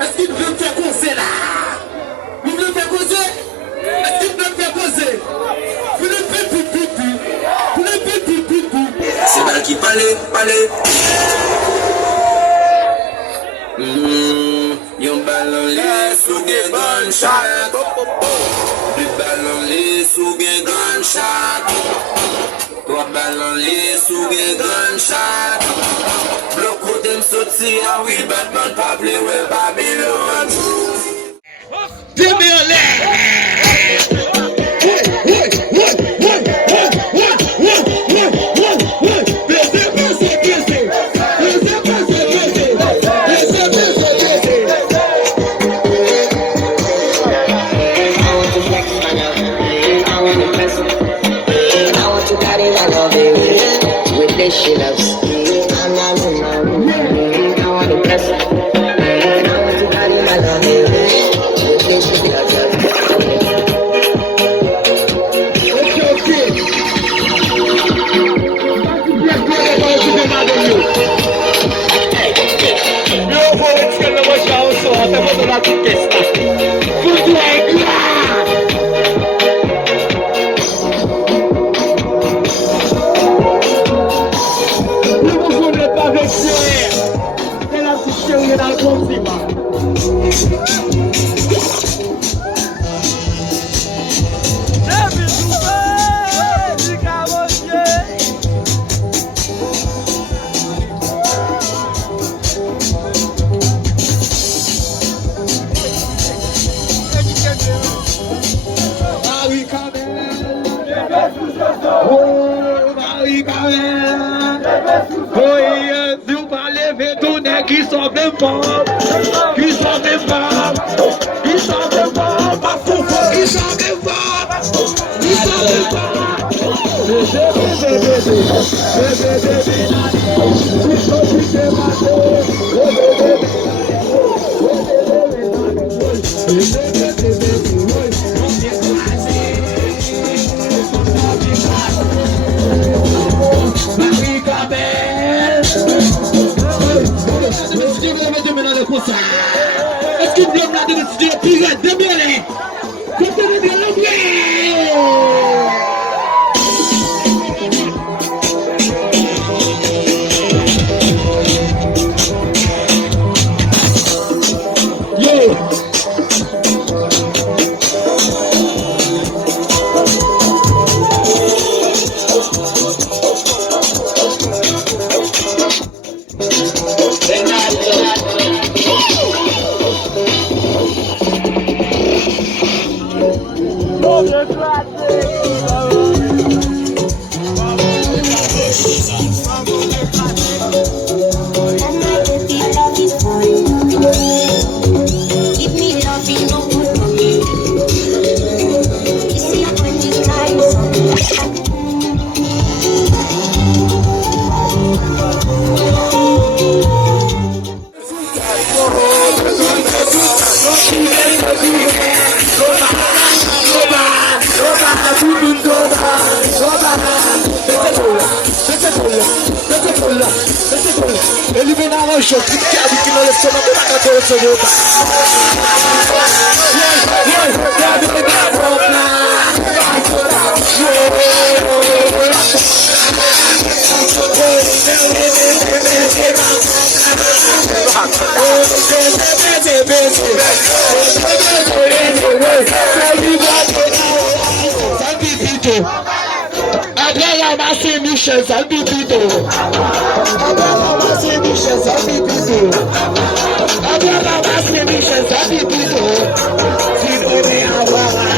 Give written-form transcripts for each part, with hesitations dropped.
Est-ce qu'il veut faire causer là? Vous voulez faire causer? Est-ce qu'il veut faire causer? Vous le faites c'est mal qui parlait. Yon ballon les sous des gunshot. Le ballon les sous des gunshot. Trois ballons les sous des gunshot. Bloco dem sorti a oui Batman pas play with Babylon. She loves me. I want to bless her. And I want to carry my love. With this she loves her. Meu avô escreveu uma chave só, até vou lá com questão. Tudo é claro. Qui sont même pas, qui sont même pas, qui sont même pas, pas fou, qui sont même pas, qui sont même pas. Est-ce qu'il vient de me dire pirate de Belé? Continuez de l'oublier. Eliminare și o clipea de tine să mă dea ca tot să vă Adela Massi Michel Zalbipito. Adela Massi Michel Zalbipito. Adela Massi Michel Zalbipito. Si non mi aguara,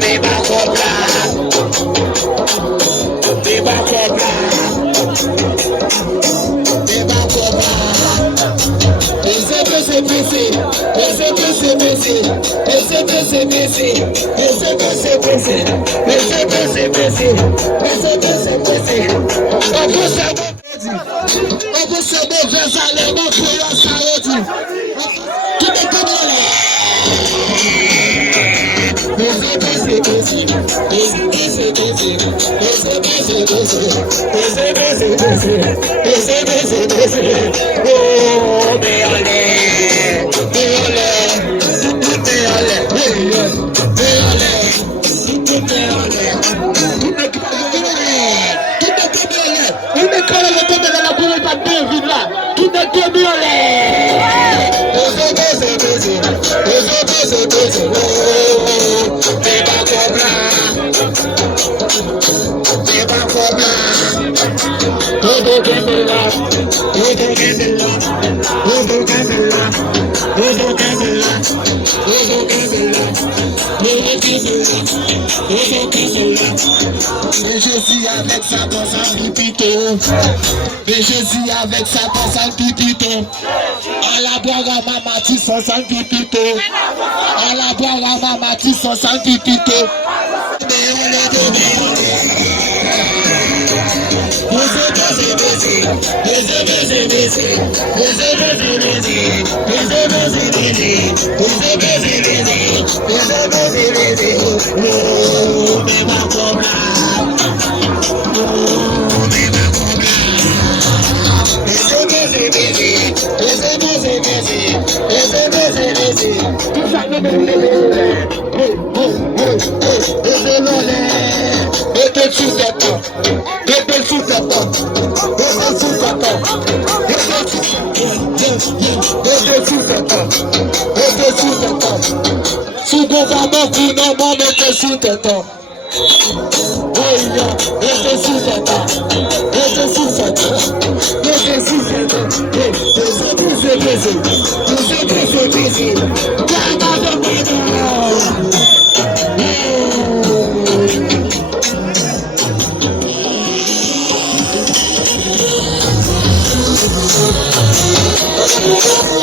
me va a cobrar. Jésus avec sa danse en pipito. Jésus avec sa danse en pipito. À la boire à maman, tu sens en pipito. À la boire à maman, tu sens en pipito.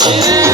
Yeah.